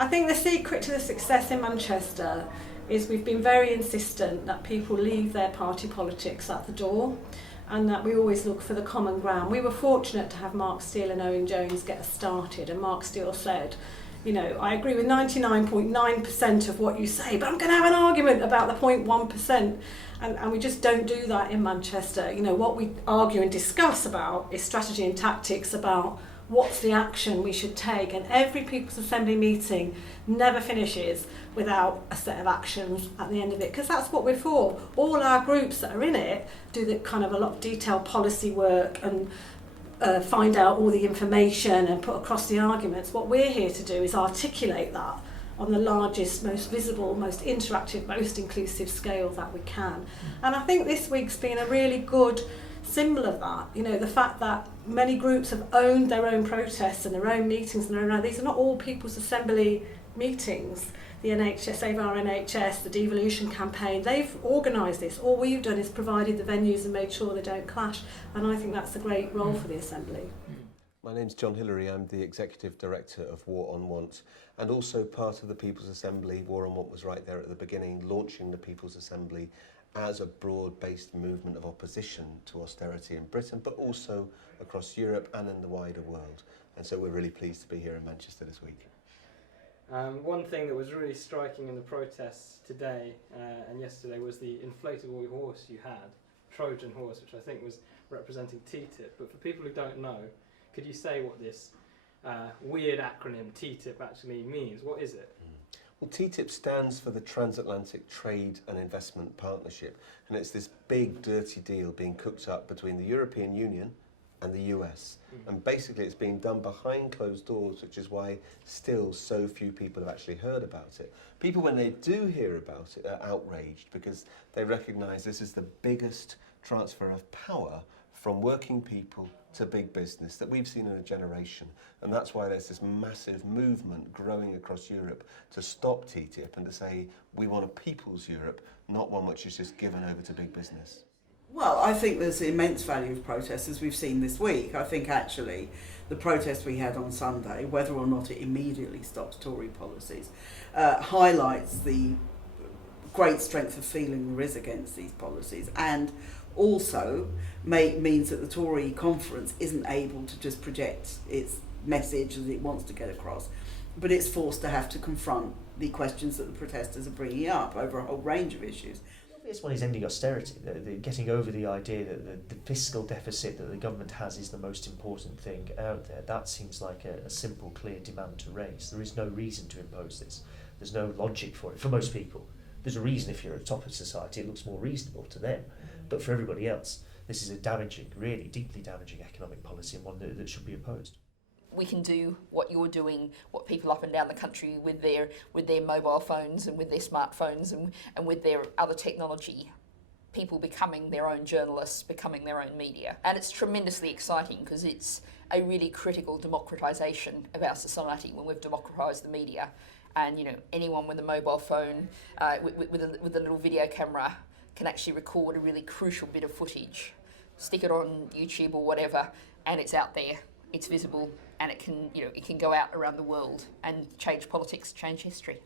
I think the secret to the success in Manchester is we've been very insistent that people leave their party politics at the door and that we always look for the common ground. We were fortunate to have Mark Steele and Owen Jones get us started, and Mark Steele said, you know, I agree with 99.9% of what you say, but I'm going to have an argument about the 0.1%. And we just don't do that in Manchester. You know, what we argue and discuss about is strategy and tactics about what's the action we should take. And every People's Assembly meeting never finishes without a set of actions at the end of it, because that's what we're for. All our groups that are in it do the kind of a lot of detailed policy work and find out all the information and put across the arguments. What we're here to do is articulate that on the largest, most visible, most interactive, most inclusive scale that we can. And I think this week's been a really good symbol of that. You know, the fact that many groups have owned their own protests and their own meetings and their own, these are not all People's Assembly meetings. The NHS, Save Our NHS, the Devolution campaign, they've organised this. All we've done is provided the venues and made sure they don't clash. And I think that's a great role for the Assembly. My name's John Hillary. I'm the Executive Director of War on Want, and also part of the People's Assembly. War on Want was right there at the beginning, launching the People's Assembly as a broad-based movement of opposition to austerity in Britain, but also across Europe and in the wider world. And so we're really pleased to be here in Manchester this week. One thing that was really striking in the protests today and yesterday was the inflatable horse you had, Trojan horse, which I think was representing TTIP. But for people who don't know, could you say what this weird acronym TTIP actually means? What is it? Well, TTIP stands for the Transatlantic Trade and Investment Partnership, and it's this big dirty deal being cooked up between the European Union and the US. And basically it's being done behind closed doors, which is why still so few people have actually heard about it. People, when they do hear about it, are outraged because they recognise this is the biggest transfer of power from working people to big business that we've seen in a generation. And that's why there's this massive movement growing across Europe to stop TTIP and to say we want a people's Europe, not one which is just given over to big business. Well, I think there's immense value of protests, as we've seen this week. I think actually the protest we had on Sunday, whether or not it immediately stops Tory policies, highlights the great strength of feeling there is against these policies, and also means that the Tory conference isn't able to just project its message as it wants to get across, but it's forced to have to confront the questions that the protesters are bringing up over a whole range of issues. This one is ending austerity, getting over the idea that the fiscal deficit that the government has is the most important thing out there. That seems like a simple, clear demand to raise. There is no reason to impose this. There's no logic for it. For most people, there's a reason if you're at the top of society, it looks more reasonable to them. But for everybody else, this is a damaging, really deeply damaging economic policy, and one that should be opposed. We can do what you're doing, what people up and down the country with their mobile phones and with their smartphones and with their other technology. People becoming their own journalists, becoming their own media. And it's tremendously exciting because it's a really critical democratisation of our society when we've democratised the media. And, you know, anyone with a mobile phone, with a little video camera can actually record a really crucial bit of footage, stick it on YouTube or whatever, and it's out there. It's visible, and it can go out around the world and change politics, change history.